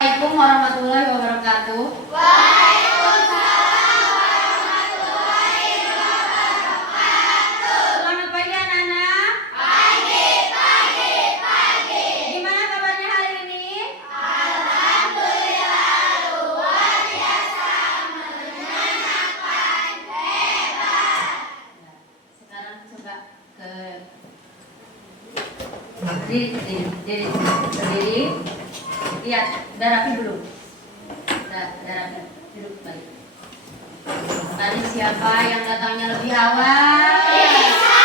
Assalamualaikum warahmatullahi wabarakatuh. Waalaikumsalam warahmatullahi wabarakatuh. Selamat pagi anak-anak. Pagi. Gimana kabarnya hari ini? Alhamdulillah luar biasa, menyenangkan, hebat. Sekarang coba ke berdiri. Lihat, udah rapi belum? Udah rapi. Duduk balik. Tadi siapa yang datangnya lebih awal? Bisa.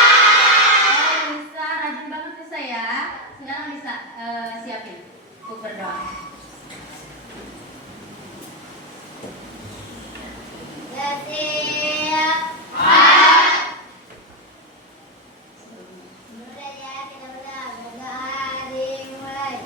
Bisa, rajin banget bisa ya. Sekarang bisa siapin. Aku berdoa. Siap. Udah ya, kita berdoa dimulai.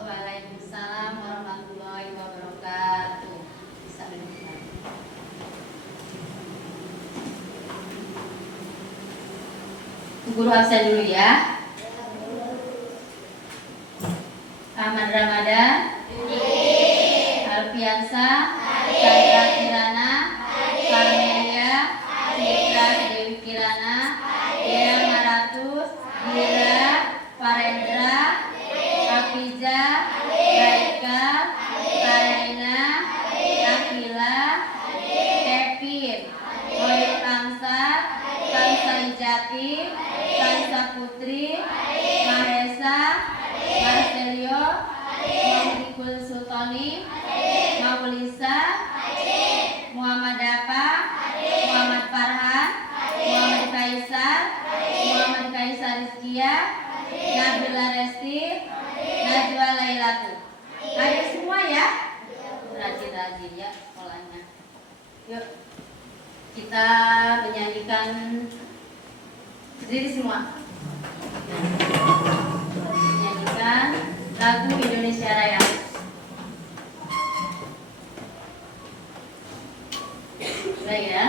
Waalaikumsalam warahmatullahi wabarakatuh. Bisa duduk lagi. Guru absen dulu ya. Ahmad Ramadan, Alfiansa, Chandra Kirana, Karmelia, Citra Dewi Kirana, Dea Maratus, Dira, Parendra, Hafiza, Raika, Karina, Nakila, Kevin, Hoyut Kamsar, Kamsa Ijati, Kamsa Putri, Mahesa, Marcelio, Maulikul Sultani, Maulisa, Muhammad Dapa, Muhammad Farhan, Muhammad Kaisar, Muhammad Kaisar Rizkia, Nabila Resti, Najwa Lailatu. Hadir semua ya? Rajin-rajin ya sekolahnya. Yuk, kita menyanyikan berdiri semua. Menyanyikan lagu Indonesia Raya. Sudah ya?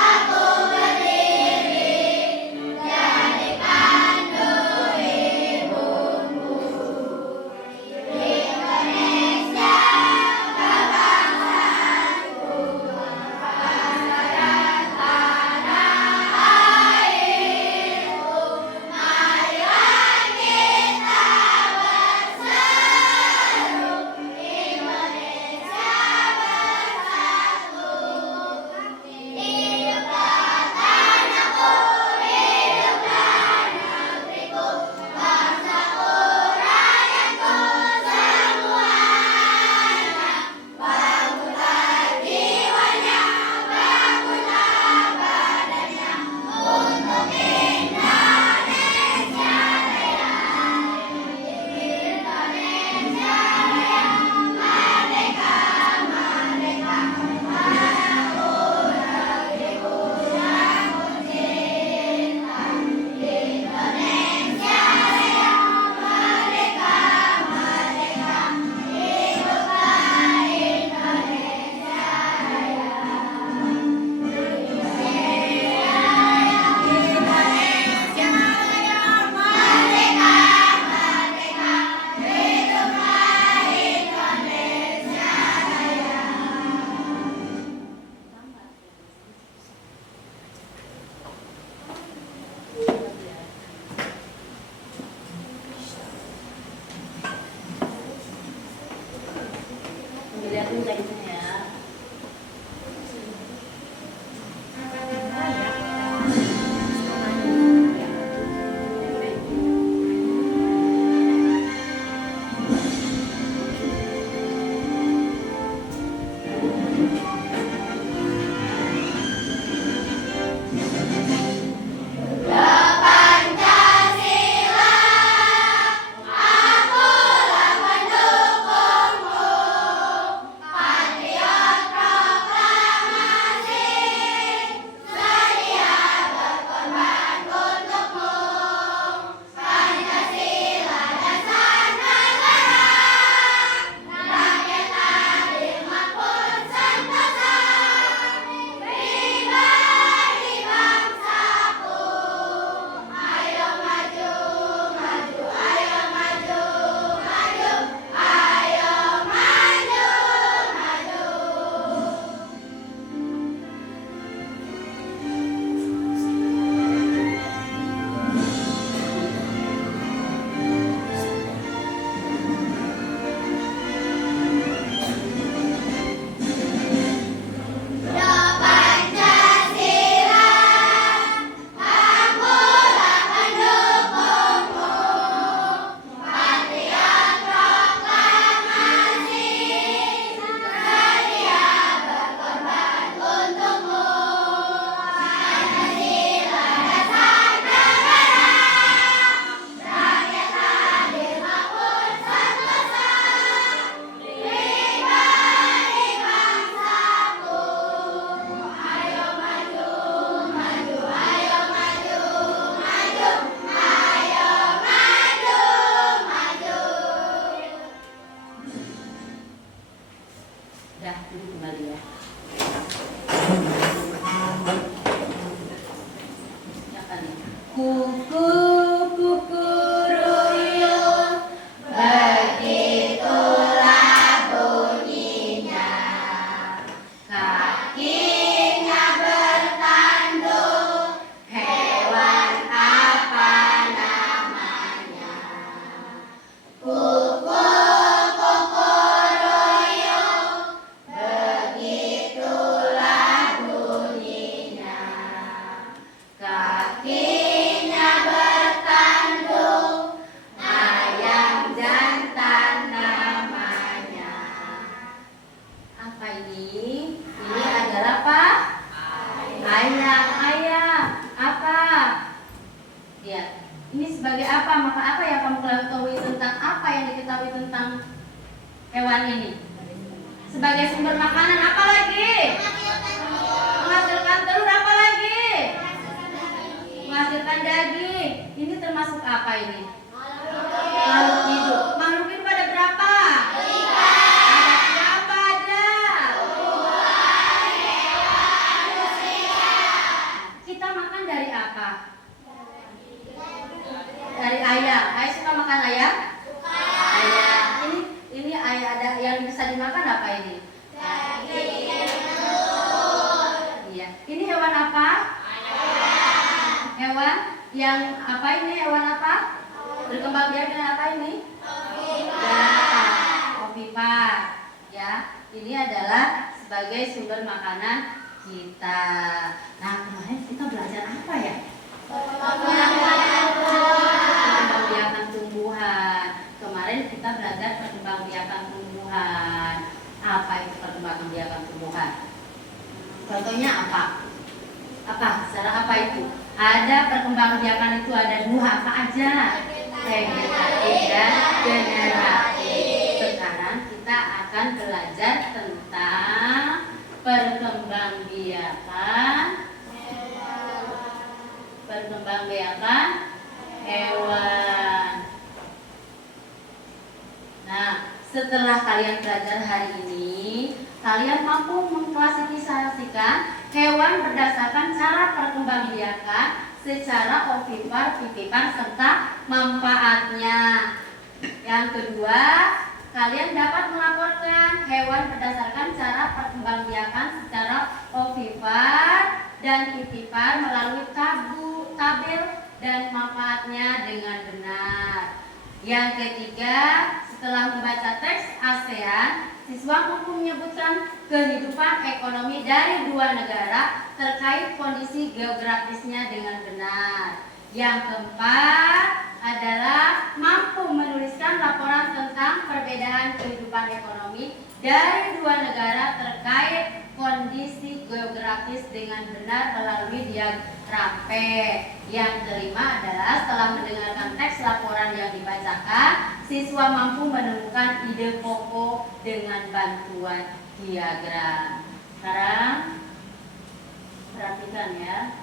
Aku berdiri dan di Kuku ruyung, begitulah bunyinya. Kakinya bertanduk, hewan apa namanya? Kuku ruyung, begitulah bunyinya. Kakinya bertanduk, ayam jantan namanya. Apa ini? Ini adalah apa? Ayam. Ayam. Apa? Ya. Ini sebagai apa? Maka apa yang kamu ketahui tentang apa yang diketahui tentang hewan ini? Sebagai sumber makanan apa lagi? Menghasilkan telur apa lagi? Menghasilkan daging. Ini termasuk apa ini? Makhluk hidup. Makhluk hidup ada berapa? Ada berapa aja? Kita makan dari apa? Dari ayam. Ayah suka makan ayam? Ayam. Ini ayam ada yang bisa dimakan apa ini? Iya. Ini hewan apa? Hewan yang apa ini? Hewan apa? Berkembang biak dengan apa ini? Ya, ovipar. Ya, ini adalah sebagai sumber makanan kita. Nah, kemarin kita belajar apa ya? Perkembangbiakan tumbuhan. Kemarin kita belajar perkembangbiakan tumbuhan. Apa itu perkembangbiakan tumbuhan? Contohnya apa? Apa? Secara apa itu? Ada perkembangbiakan itu ada dua, apa aja? Vegetatif dan generatif. Sekarang kita akan belajar tentang perkembangbiakan hewan. Nah, setelah kalian belajar hari ini, kalian mampu mengklasifikasikan hewan berdasarkan cara perkembangbiakan secara ovipar, vivipar, serta manfaatnya. Yang kedua, kalian dapat melaporkan hewan berdasarkan cara perkembangbiakan secara ovipar dan vivipar melalui tabel dan manfaatnya dengan benar. Yang ketiga, setelah membaca teks ASEAN, siswa mampu menyebutkan kehidupan ekonomi dari dua negara terkait kondisi geografisnya dengan benar. Yang keempat adalah mampu menuliskan laporan tentang perbedaan kehidupan ekonomi dari dua negara terkait kondisi geografis dengan benar melalui diagram P. Yang kelima adalah setelah mendengarkan teks laporan yang dibacakan, siswa mampu menemukan ide pokok dengan bantuan diagram. Sekarang perhatikan ya.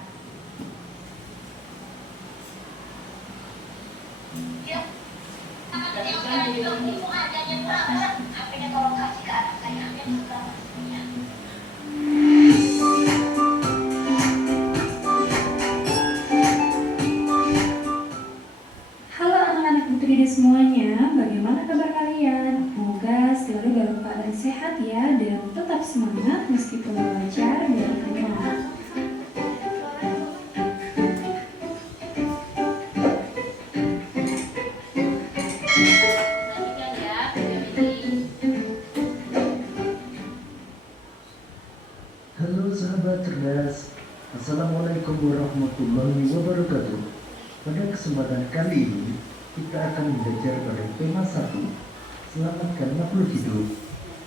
Perhatikan video ini. Halo anak-anak putri semuanya, bagaimana kabar kalian? Semoga selalu dalam keadaan sehat ya, dan tetap semangat meskipun belajar dari rumah. Perhatikan ya video ini. Halo sahabat cerdas, Assalamualaikum warahmatullahi wabarakatuh. Pada kesempatan kali ini, kita akan belajar pada tema 1, Selamatkan makhluk hidup,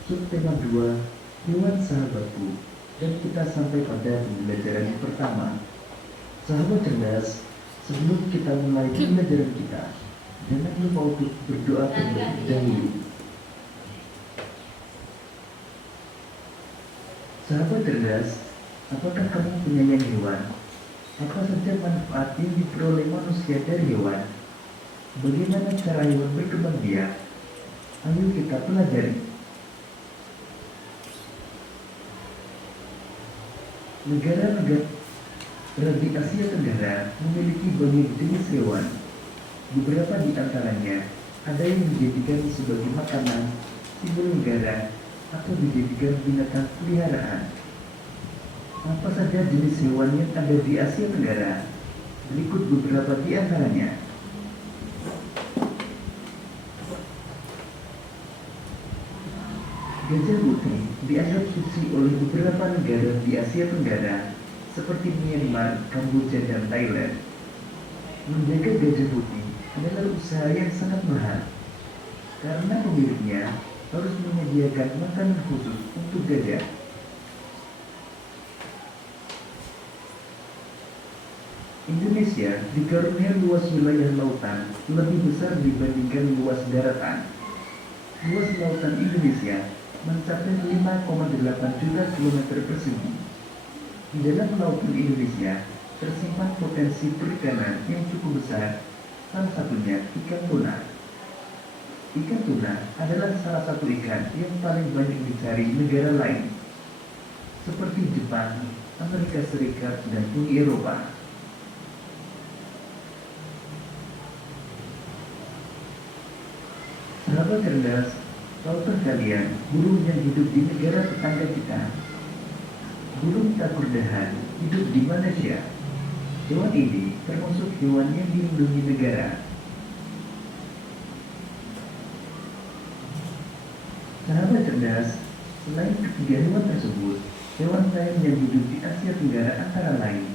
subtema 2, Hewan sahabatku, dan kita sampai pada pembelajaran yang pertama. Sahabat cerdas, sebelum kita mulai pembelajaran kita, jangan lupa untuk berdoa terlebih dahulu. Sahabat cerdas, apakah kamu penyayang hewan? Apa saja manfaat yang diperoleh manusia dari hewan? Bagaimana cara hewan berkembang biak? Ayo kita pelajari. Di Asia Tenggara memiliki banyak jenis hewan. Beberapa di antaranya ada yang dijadikan sebagai makanan, simbol negara, atau dijadikan binatang peliharaan. Apa saja jenis hewan yang ada di Asia Tenggara? Berikut beberapa di antaranya. Gajah putih dianggap suci oleh beberapa negara di Asia Tenggara seperti Myanmar, Kamboja, dan Thailand. Menjaga gajah putih adalah usaha yang sangat mahal karena pemiliknya harus menyediakan makanan khusus untuk gajah. Indonesia dikaruniai luas wilayah lautan lebih besar dibandingkan luas daratan. Luas lautan Indonesia mencapai 5,8 juta kilometer persegi. Di dalam lautan Indonesia tersimpan potensi perikanan yang cukup besar, salah satunya ikan tuna. Ikan tuna adalah salah satu ikan yang paling banyak dicari negara lain, seperti Jepang, Amerika Serikat, dan Uni Eropa. Sahabat cerdas, tahukah kalian burung yang hidup di negara tetangga kita? Burung takurdahan hidup di Malaysia. Hewan ini termasuk hewan yang dilindungi negara. Sahabat cerdas, selain ketiga hewan tersebut, hewan lain yang hidup di Asia Tenggara antara lain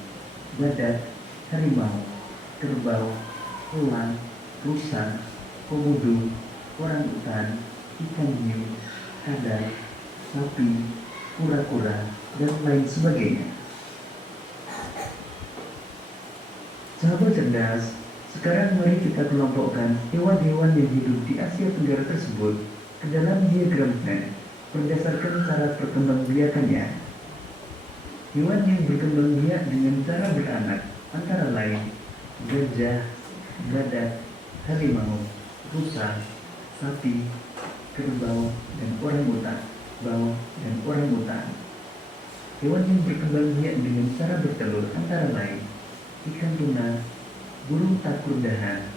badak, harimau, kerbau, elang, rusa, komodo, orangutan, ikan hiu, kadal, sapi, kura-kura, dan lain sebagainya. Sahabat cerdas, sekarang mari kita kelompokkan hewan-hewan yang hidup di Asia Tenggara tersebut ke dalam diagram Venn berdasarkan cara perkembangbiakannya. Hewan yang berkembang biak dengan cara beranak antara lain gajah, badak, harimau, rusa, sapi, kerbau, dan orangutan. Hewan yang berkembang biak dengan cara bertelur antara lain ikan tuna, burung takurdahan,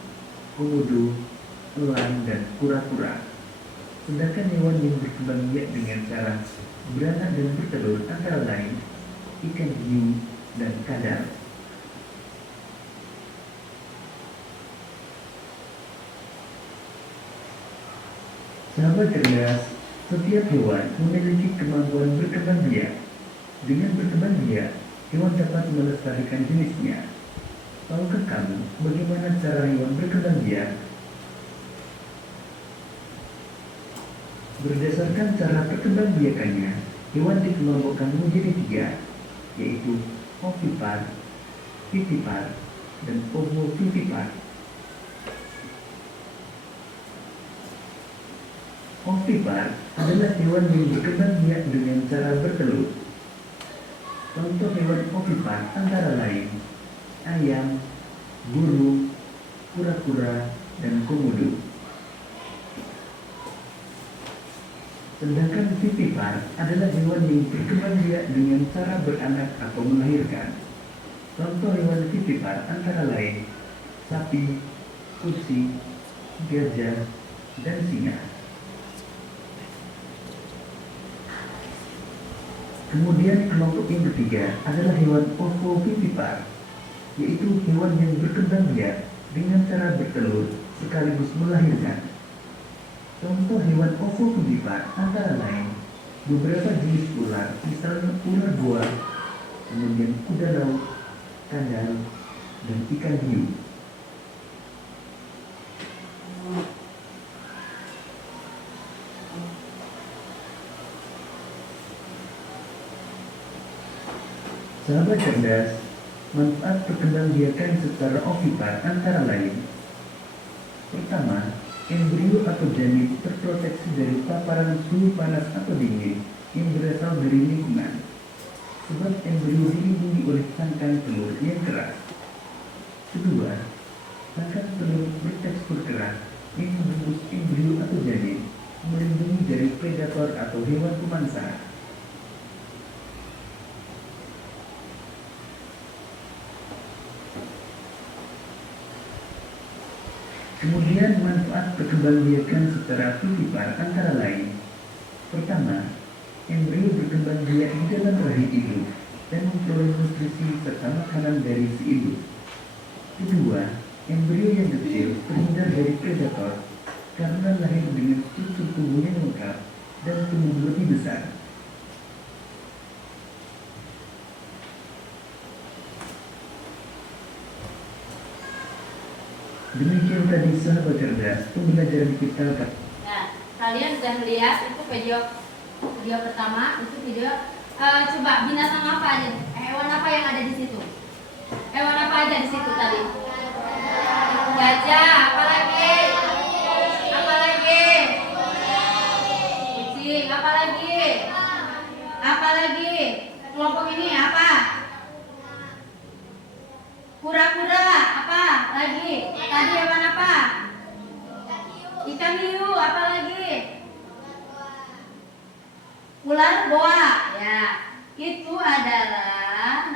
komodo, elang, dan kura-kura. Sedangkan hewan yang berkembang biak dengan cara beranak dan bertelur antara lain ikan hiu dan kadal. Sahabat cerdas, setiap hewan memiliki kemampuan berkembang biak. Dengan berkembang biak, hewan dapat melestarikan jenisnya. Tahukah kamu bagaimana cara hewan berkembang biak? Berdasarkan cara perkembangbiakannya, hewan dikelompokkan menjadi 3, yaitu ovipar, vivipar, dan ovovivipar. Ovipar adalah hewan yang berkembang biak dengan cara bertelur. Contoh hewan ovipar antara lain ayam, burung, kura-kura, dan komodo. Sedangkan vivipar adalah hewan yang berkembang biak dengan cara beranak atau melahirkan. Contoh hewan vivipar antara lain sapi, kucing, gajah, dan singa. Kemudian kelompok yang ketiga adalah hewan ovovivipar, yaitu hewan yang berkembang biak dengan cara bertelur sekaligus melahirkan. Contoh hewan ovovivipar antara lain beberapa jenis ular, misalnya ular buah, kemudian kuda laut, kadal, dan ikan hiu. Sahabat cerdas, manfaat perkembangbiakan secara ovipar antara lain. Pertama, embrio atau janin terproteksi dari paparan suhu panas atau dingin yang berasal dari lingkungan. Sebab embrio dilindungi oleh cangkang telur yang keras. Kedua, cangkang telur bertekstur keras yang membungkus embrio atau janin, melindungi dari predator atau hewan pemangsa. Kemudian manfaat perkembangbiakan secara vivipar antara lain. Pertama, embrio berkembang biak di dalam rahim ibu dan memperoleh nutrisi serta makanan dari si ibu. Kedua, embrio yang kecil terhindar dari predator karena lahir dengan struktur tubuh yang lengkap dan tumbuh lebih besar. Demikian tadi sahabat cerdas pembelajaran kita. Nah, kalian sudah melihat itu video pertama, itu video coba binatang apa aja, hewan apa yang ada di situ? Hewan apa aja di situ tadi? Gajah, apa lagi? Apa lagi? Kucing, apa lagi? Apa lagi? Kelompok ini apa? Kura-kura, apa lagi? Tadi hewan apa? Ikan hiu, apa lagi? Ular boa, ya. Itu adalah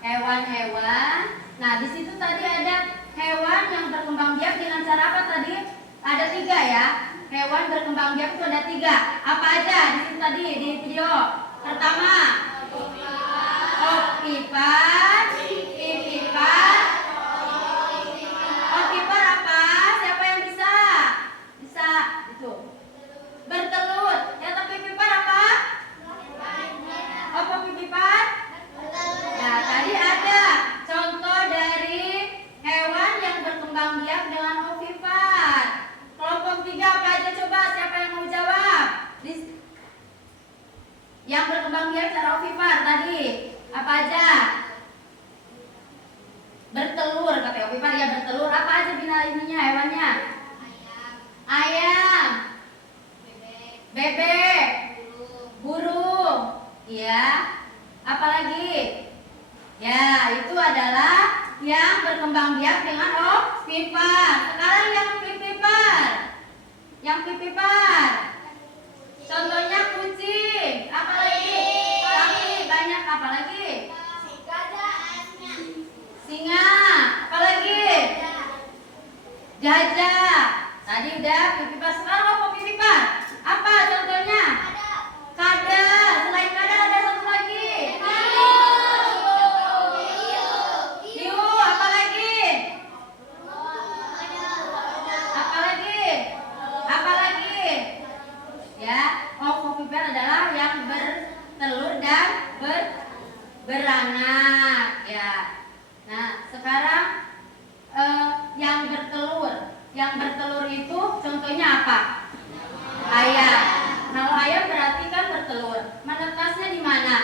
hewan-hewan. Nah, di situ tadi ada hewan yang berkembang biak dengan cara apa tadi? Ada 3 ya. Hewan berkembang biak itu ada 3. Apa aja di situ tadi di video? Pertama, opipar, pipipar. Opipar apa? Siapa yang bisa? Bisa itu. Bertelur. Ya, tapi pipipar apa? Apa pipipar? Nah, tadi ada contoh dari hewan yang berkembang biak dengan ovipar. Kelompok 3 apa aja coba? Siapa yang mau jawab? Yang berkembang biak secara ovipar tadi apa aja? Bertelur, kata ovipar ya bertelur. Apa aja ininya hewannya? Ayam, bebek, burung, ya. Apa lagi? Ya, itu adalah yang berkembang biak dengan ovipar. Sekarang yang pipipar. Yang pipipar. Contohnya kucing. Apa lagi? Kami banyak apa lagi? Singa. Apa lagi? Gajah. Tadi udah pipipar. Sekarang apa pipipar? Apa contohnya? Kadal. Selain kadal ada satu lagi. Hiu. Apa lagi? Apa lagi? Apa lagi? Ya, ovipar adalah yang bertelur dan beranak. Ya. Nah, sekarang yang bertelur. Yang bertelur itu contohnya apa? Ayam. Kalau ayam berarti kan bertelur. Menetasnya di mana?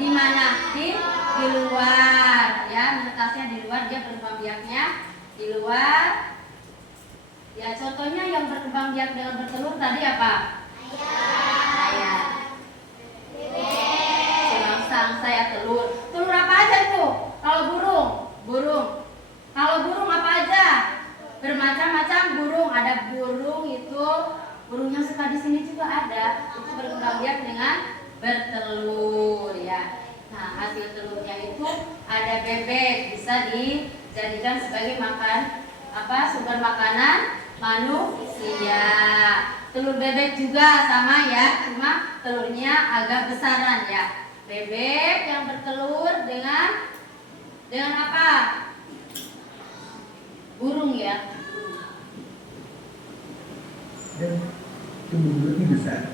Di mana? Di luar. Ya, menetasnya di luar. Dia berkembang biaknya di luar. Ya, contohnya yang berkembang biak dengan bertelur tadi apa? Ayam. Selang-selang saya telur. Telur apa aja itu? Kalau burung. Kalau burung apa aja? Bermacam-macam burung. Ada burung itu, burung yang suka di sini juga ada. Itu berkembang biak dengan bertelur ya. Nah, hasil telurnya itu ada bebek, bisa dijadikan sebagai sumber makanan manusia. Telur bebek juga sama ya, cuma telurnya agak besaran ya. Bebek yang bertelur dengan apa? Burung ya. Dan tumbuh lebih besar.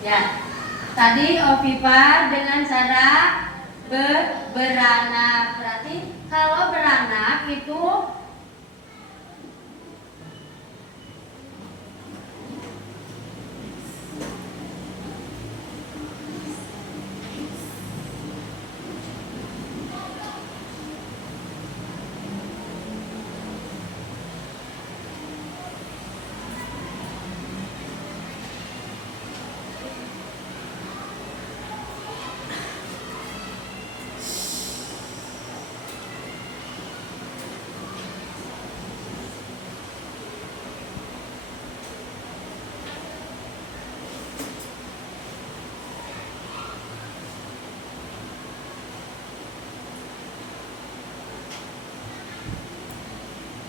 Ya, tadi ovipar dengan cara beranak. Berarti kalau beranak itu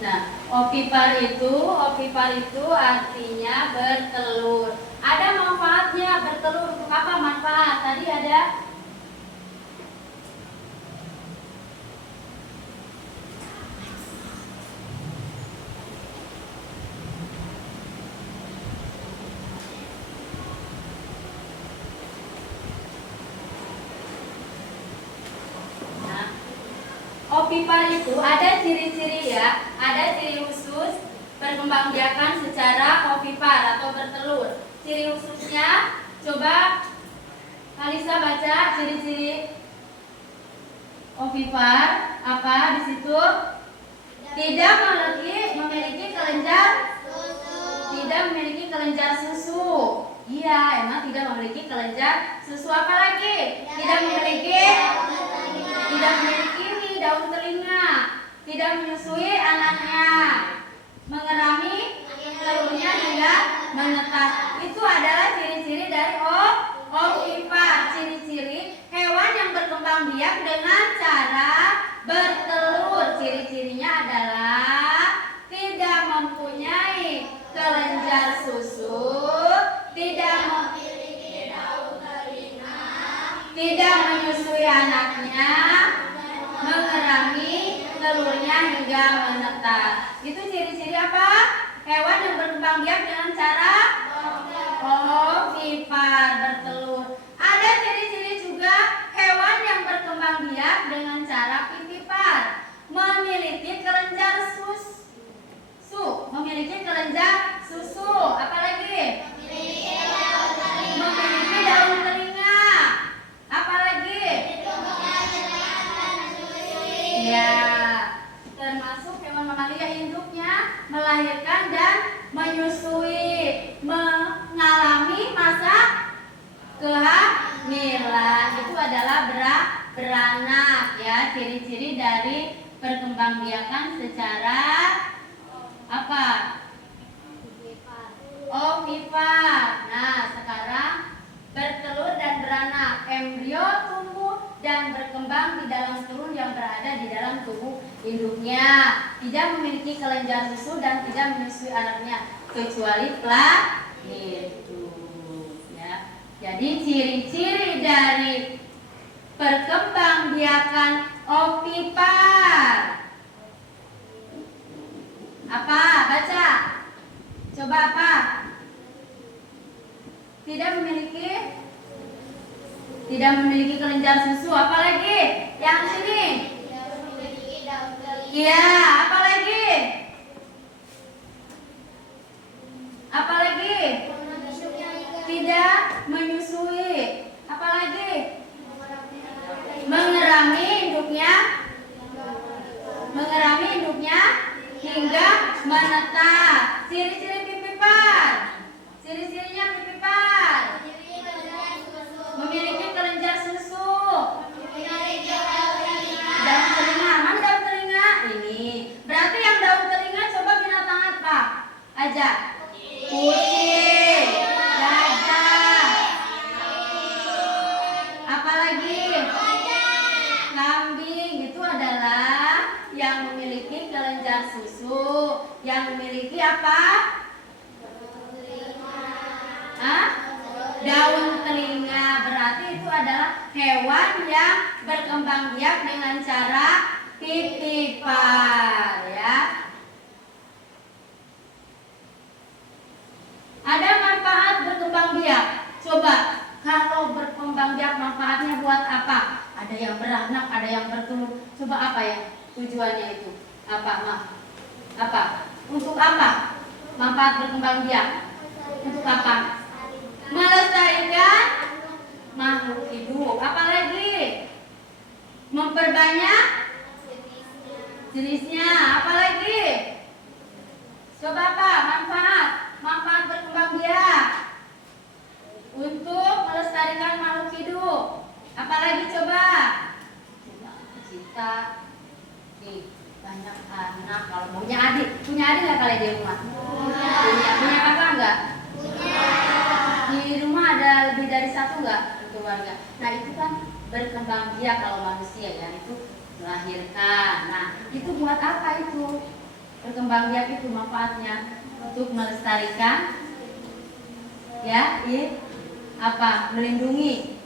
nah, ovipar itu artinya bertelur. Ada manfaatnya bertelur. Untuk apa manfaat? Tadi ada ovipar itu ada ciri-ciri ya, ada ciri khusus perkembangbiakan secara ovipar atau bertelur. Ciri khususnya, coba Kalisa baca ciri-ciri ovipar apa di situ? Tidak memiliki kelenjar tidak memiliki kelenjar susu. Iya, emang tidak memiliki kelenjar susu. Apa lagi? Tidak memiliki daun telinga, tidak menyusui anaknya, mengerami telurnya hingga menetas. Itu adalah ciri-ciri dari ovipar. Ciri-ciri hewan yang berkembang biak dengan cara bertelur. Ciri-cirinya adalah tidak mempunyai kelenjar susu, tidak memiliki daun telinga, tidak menyusui anaknya, mengerami telurnya hingga menetas. Itu ciri-ciri apa? Hewan yang berkembang biak dengan cara ovipar, bertelur. Ada ciri-ciri juga hewan yang berkembang biak dengan cara vivipar, memiliki kelenjar susu. Memiliki kelenjar susu. Apalagi? Memiliki daun telinga. Apalagi? Ya, termasuk hewan mamalia induknya melahirkan dan menyusui, mengalami masa kehamilan. Itu adalah beranak ya, ciri-ciri dari perkembangbiakan secara apa? Ovipar. Nah, sekarang bertelur dan beranak. Embrio tumbuh dan berkembang di dalam telur yang berada di dalam tubuh induknya. Tidak memiliki kelenjar susu dan tidak menyusui anaknya kecuali plahitus. Ya. Jadi ciri-ciri dari perkembangbiakan ovipar apa? Baca. Coba apa? Tidak memiliki kelenjar susu. Apalagi? Yang sini. Iya, apalagi? Apalagi? Tidak menyusui. Apalagi? Mengerami induknya hingga menetas. Ciri-ciri vivipar. Ciri-cirinya vivipar. Memiliki kelenjar susu. Daun telinga. Mana daun telinga? Ini. Berarti yang daun telinga coba binatang apa? Aja. Kucing. Gajah. Apalagi? Kambing. Itu adalah yang memiliki kelenjar susu. Yang memiliki apa? Daun telinga. Berarti itu adalah hewan yang berkembang biak dengan cara vivipar ya. Ada manfaat berkembang biak. Coba, kalau berkembang biak manfaatnya buat apa? Ada yang beranak, ada yang bertelur. Coba apa ya tujuannya itu? Apa, Ma? Apa? Untuk apa? Manfaat berkembang biak. Untuk apa? Melestarikan makhluk hidup. Apalagi? Memperbanyak jenisnya. Apalagi? Coba apa? Manfaat berkembang biak. Untuk melestarikan makhluk hidup. Apalagi coba? Cita. Nih, banyak anak. Kalau punya adik nggak kalian di rumah? Punya kakak nggak? Di rumah ada lebih dari satu nggak keluarga? Nah itu kan berkembang biak kalau manusia ya, itu melahirkan. Nah itu buat apa itu? Berkembang biak itu manfaatnya untuk melestarikan, ya, apa? Melindungi,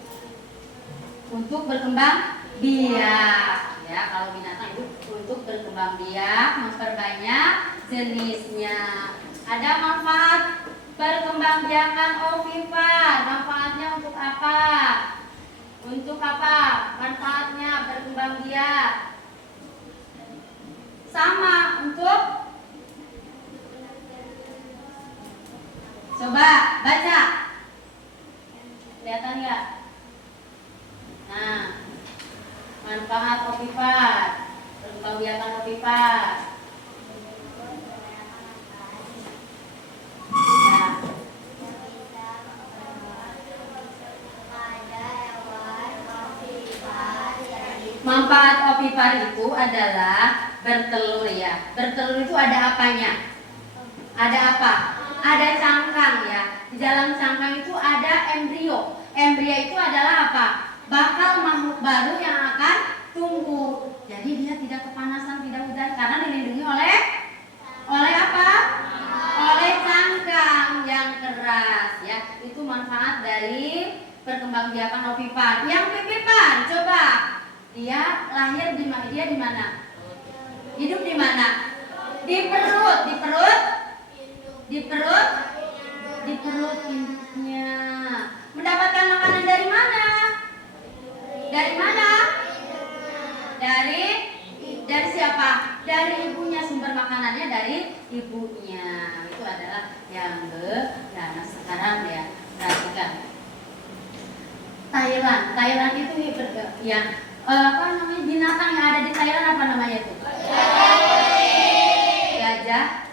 untuk berkembang biak. Ya kalau binatang itu untuk berkembang biak, memperbanyak jenisnya. Ada manfaat perkembangbiakan ovipar. Manfaatnya untuk apa? Untuk apa? Manfaatnya berkembang biak. Sama untuk, coba baca. Kelihatan nggak? Nah, manfaat ovipar, perkembangbiakan ovipar. Manfaat ovipar itu adalah bertelur ya. Bertelur itu ada apanya? Ada apa? Ada cangkang ya. Di dalam cangkang itu ada embrio. Embrio itu adalah apa? Bakal makhluk baru yang akan tumbuh. Jadi dia tidak kepanasan, tidak udan karena dilindungi oleh apa? Oleh cangkang yang keras ya. Itu manfaat dari perkembangbiakan ovipar. Yang pipipar, coba. Dia lahir di mana? Dia di mana? Hidup di mana? Di perut, di perut induknya. Mendapatkan makanan dari mana? Dari mana? Dari siapa? Dari ibunya. Sumber makanannya dari ibunya. Itu adalah yang nah sekarang ya perhatikan. Thailand itu yang apa namanya binatang yang ada di Thailand, apa namanya itu? Gajah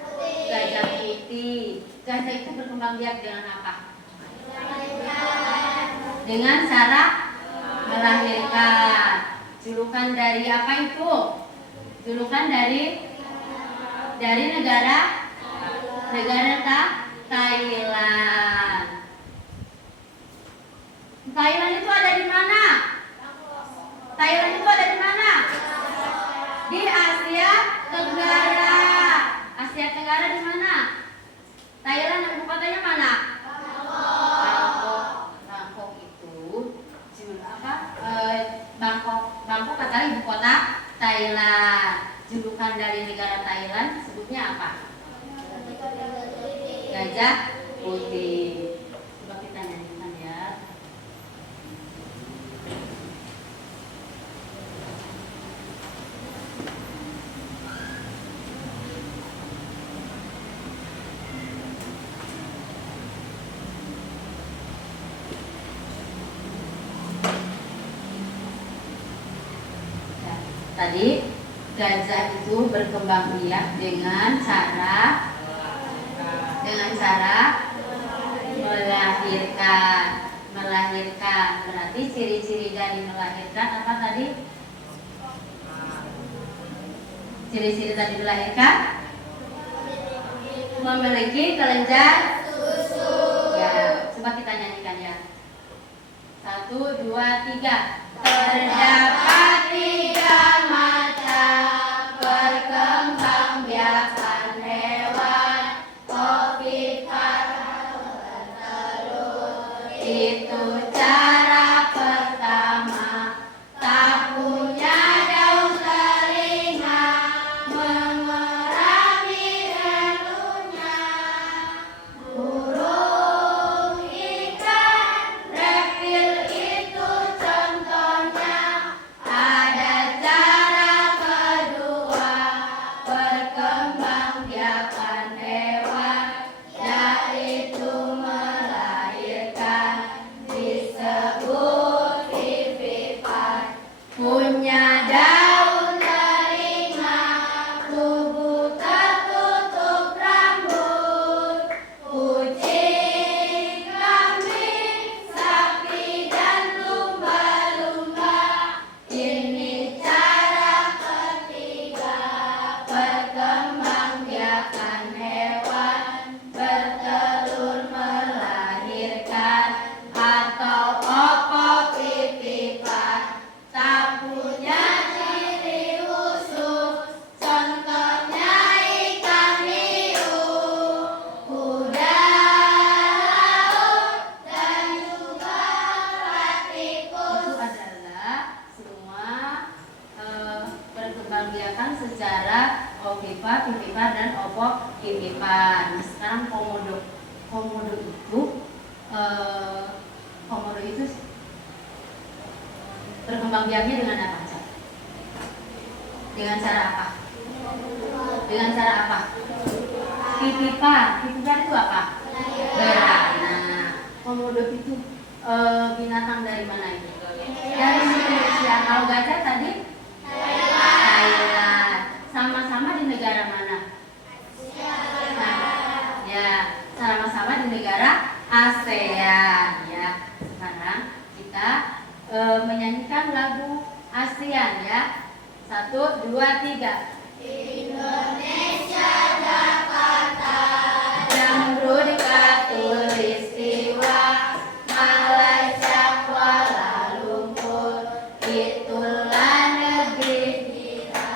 putih. Gajah itu berkembang biak dengan apa? Dengan cara melahirkan. Julukan dari apa itu? Julukan dari negara Thailand. Thailand itu ada di mana? Thailand itu ada di mana? Di Asia Tenggara. Asia Tenggara di mana? Thailand ibu kotanya mana? Bangkok itu apa? Bangkok adalah ibu kota Thailand. Julukan dari negara Thailand sebutnya apa? Gajah putih. Coba kita nyanyikan ya. Tadi gajah itu berkembang biak dengan cara melahirkan. Berarti ciri-ciri dari melahirkan apa tadi? Ciri-ciri tadi melahirkan memiliki kelenjar susu. Ya, coba kita nyanyikan ya. 1, 2, 3. Terdapat 3 macam perkembangbiakan hewan ovipar bertelur. Itu cara pertama. Tak punya daun telinga, mengerami elunya. Burung Komodo itu berkembang biaknya dengan apa? Dengan cara apa? Dengan cara apa? Titipan. Titipan itu apa? Beranak. Komodo itu binatang dari mana ini? Dari Indonesia. Kalau gajah tadi? Thailand. Sama-sama di negara mana? Nah, ya, sama-sama di negara ASEAN. Ya, sekarang kita menyanyikan lagu ASEAN ya. 1, 2, 3. Indonesia Jakarta, Zamrud Khatulistiwa, Malaysia Kuala Lumpur, itulah negeri kita.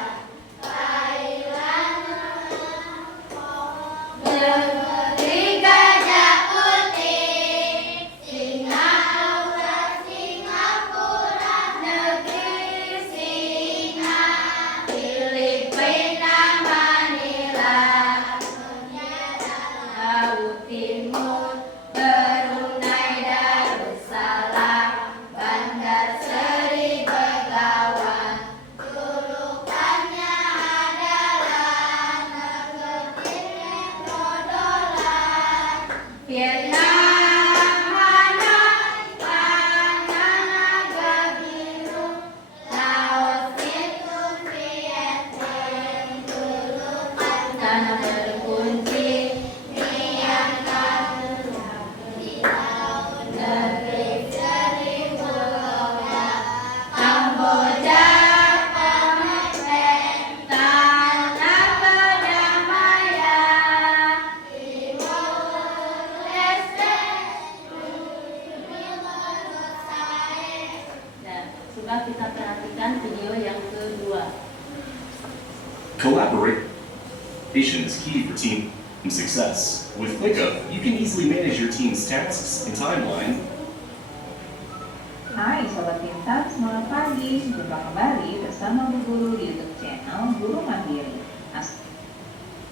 Negeri gajah putih, Singapura, negeri Singa, Filipina, Manila, Laut Timur, Brunei Darussalam, Bandar Seri Begawan, julukannya adalah negeri Metrodolan. Vietnam, Hanoi, Naga Biru, Laos itu Vietnam, julukan tanah terkunci, Myanmar, negeri seribu logam, Kamboja, Phnom Penh, tanah perdamaian, Timor Leste, menurut saya. Dan coba kita perhatikan video yang kedua. Collaboration is key for team success. With ClickUp, you can easily manage your team's tasks and timeline. Hai Sobat Pintar, selamat pagi. Jumpa kembali bersama Bu Guru di YouTube channel Guru Mandiri.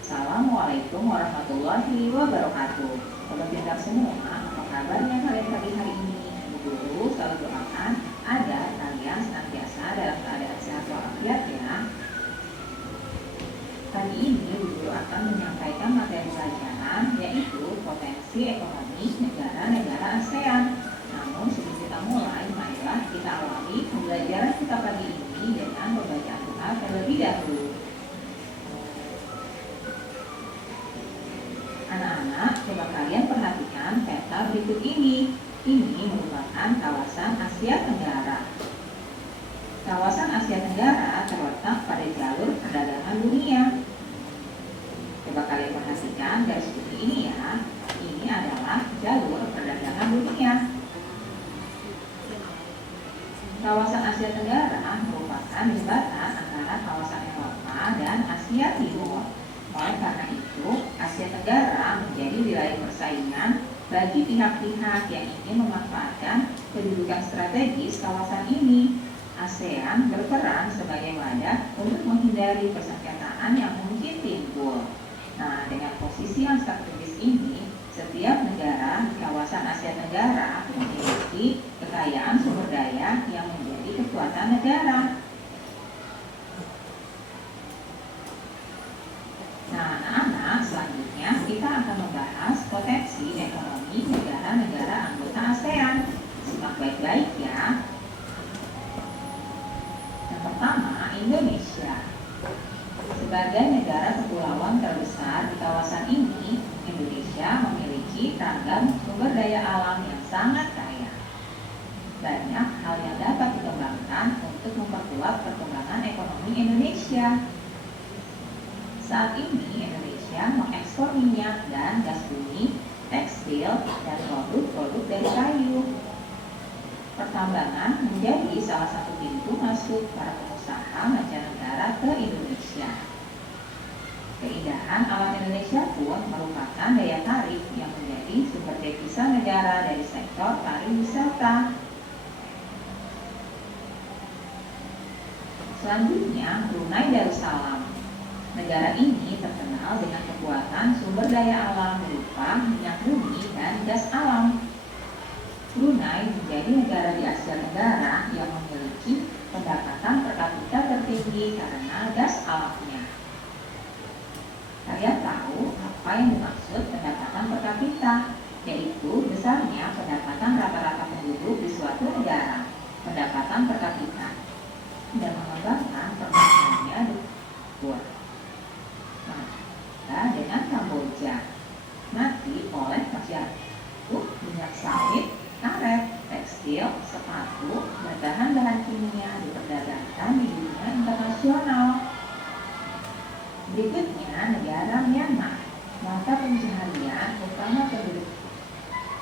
Assalamualaikum warahmatullahi wabarakatuh. Sobat Pintar semua, apa kabarnya kalian pagi hari ini? Bu Guru selalu doakan agar kalian senantiasa dalam keadaan sehat walafiat ya. Pagi ini Bu Guru akan menyampaikan materi pelajaran yaitu potensi ekonomi negara-negara ASEAN. Namun sebelum kita mulai, marilah kita awali pembelajaran kita pagi ini dengan membaca doa terlebih dahulu. Anak-anak, coba kalian perhatikan peta berikut ini. Ini merupakan kawasan Asia Tenggara. Kawasan Asia Tenggara terletak pada jalur perdagangan dunia. Coba kalian perhatikan garis putih ini ya. Ini adalah jalur perdagangan dunia. Kawasan Asia Tenggara merupakan jembatan antara kawasan Eropa dan Asia Timur. Oleh karena itu, Asia Tenggara menjadi wilayah persaingan bagi pihak-pihak yang ingin memanfaatkan kedudukan strategis kawasan ini. ASEAN berperan sebagai wadah untuk menghindari persengketaan yang mungkin timbul. Nah, dengan posisi yang strategis ini, setiap negara di kawasan Asia Tenggara memiliki kekayaan sumber daya yang menjadi kekuatan negara. Nah, anak-anak, selanjutnya kita akan membahas potensi ekonomi negara-negara anggota ASEAN. Simak baik-baik ya. Yang pertama, Indonesia. Sebagai negara kepulauan terbesar di kawasan ini, Indonesia memiliki ragam sumber daya alam yang sangat kaya. Banyak hal yang dapat dikembangkan untuk memperkuat perkembangan ekonomi Indonesia. Saat ini Indonesia mengekspor minyak dan gas bumi, tekstil, dan produk-produk dari kayu. Pertambangan menjadi salah satu pintu masuk para pengusaha mancanegara ke Indonesia. Keindahan alam Indonesia pun merupakan daya tarik yang menjadi sumber devisa negara dari sektor pariwisata. Selanjutnya, Brunei Darussalam. Negara ini terkenal dengan kekuatan sumber daya alam berupa minyak bumi dan gas alam. menjadi negara di Asia Tenggara yang memiliki pendapatan per kapita tertinggi karena gas alamnya. Kalian tahu apa yang dimaksud pendapatan per kapita? Yaitu besarnya pendapatan rata-rata penduduk di suatu negara, pendapatan per kapita, dan mengembangkan permasalahannya di luar. Maka dengan Kamboja mati oleh masyarakat minyak sawit, karet, tekstil, sepatu, dan bahan-bahan kimia diperdagangkan di dunia internasional. Berikutnya negara Myanmar, mata pencaharian utama penduduk.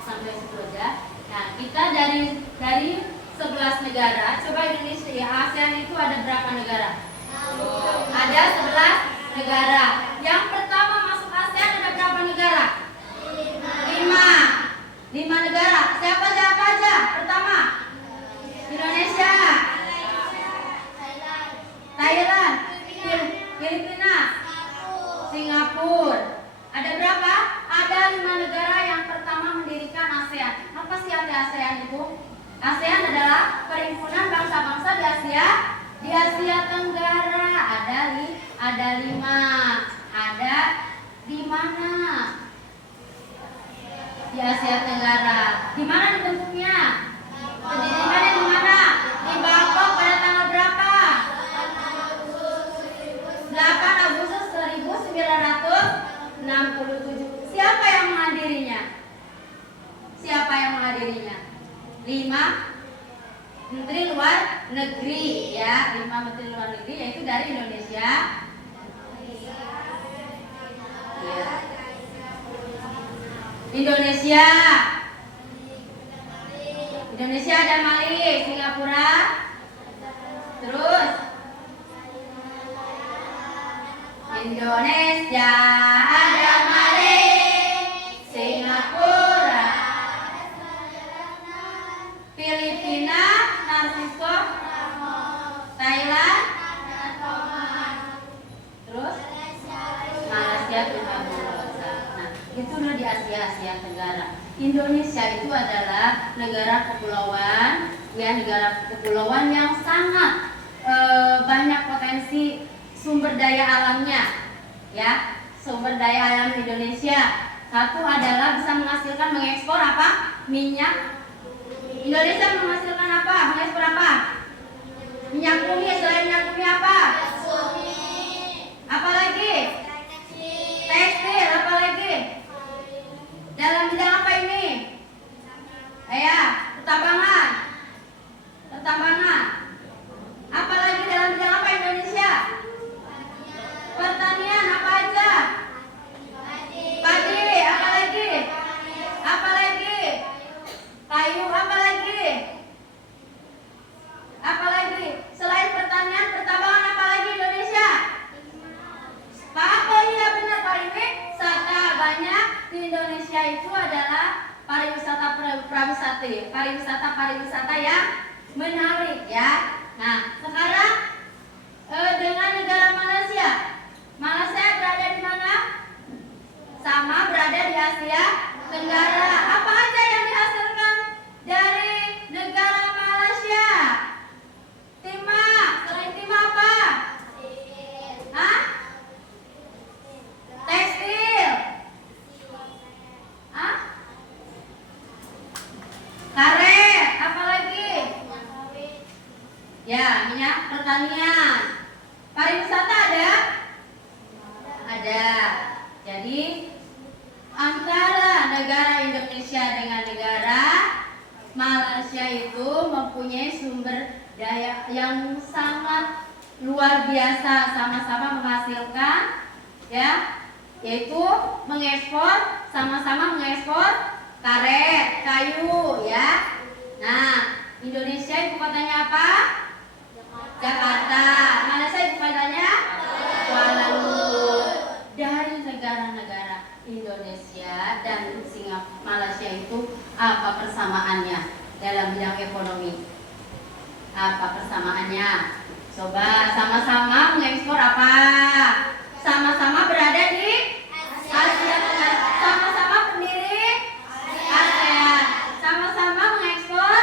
Sampai situ aja. Nah, kita dari 11 negara, coba Indonesia ya, ASEAN itu ada berapa negara? Ada 11 negara. Yang pertama masuk ASEAN ada berapa negara? 5 negara. Siapa aja? Pertama Indonesia, Thailand, Filipina, Singapura. Ada berapa? Ada 5 negara yang pertama mendirikan ASEAN. Apa sih arti ASEAN itu? ASEAN adalah perhimpunan bangsa-bangsa di Asia Tenggara. Ada 5. Ada di mana? Di Asia Tenggara. Di mana dibentuknya? Pendiriannya di mana? Di Bangkok pada tanggal berapa? 8 Agustus 1967. Siapa yang menghadirinya? 5 menteri luar negeri ya, 5 menteri luar negeri yaitu dari Indonesia. Ya. Indonesia ada Mali, Singapura, terus Indonesia ada Mali, Singapura, Filipina, Narsiso, Thailand, terus Malaysia, nah itu udah di Asia Tenggara. Indonesia itu adalah negara kepulauan, ya, negara kepulauan yang sangat banyak potensi sumber daya alamnya, ya. Sumber daya alam Indonesia satu adalah bisa mengekspor apa? Minyak. Indonesia menghasilkan apa? Mengekspor apa? Minyak bumi. Selain minyak bumi apa? Apa lagi? Tekstil. Apa lagi? Dalam bidang apa ini? Pertambangan. Apa lagi dalam bidang apa Indonesia? Pertanian. Apa aja? Padi. Apa lagi? Kayu. Apa lagi? Selain pertanian, pertambangan, apa lagi Indonesia? Oh iya benar, pariwisata. Banyak di Indonesia itu adalah pariwisata yang menarik, ya. Nah, sekarang dengan negara Malaysia berada di mana? Sama, berada di Asia Tenggara. Apa aja yang dihasilkan dari negara Malaysia? Timah. Selain timah apa? Tekstil. Karet. Apa lagi? Ya, minyak, pertanian. Pariwisata ada. Jadi antara negara Indonesia dengan negara Malaysia itu mempunyai sumber daya yang sangat luar biasa, sama-sama menghasilkan, ya, yaitu sama-sama mengekspor karet, kayu, ya. Nah, Indonesia ibu kotanya apa? Jakarta. Malaysia ibu kotanya Kuala Lumpur. Dari negara-negara Indonesia dan Singapura, Malaysia itu apa persamaannya dalam bidang ekonomi? Apa persamaannya? Coba, sama-sama mengekspor apa? Sama-sama berada di Asia Tenggara. Sama-sama pendiri ASEAN. Sama-sama mengekspor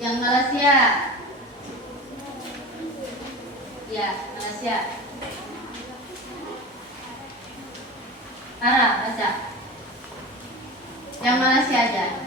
Yang Malaysia. Ya, Malaysia. Ara, baca. Yang Malaysia aja.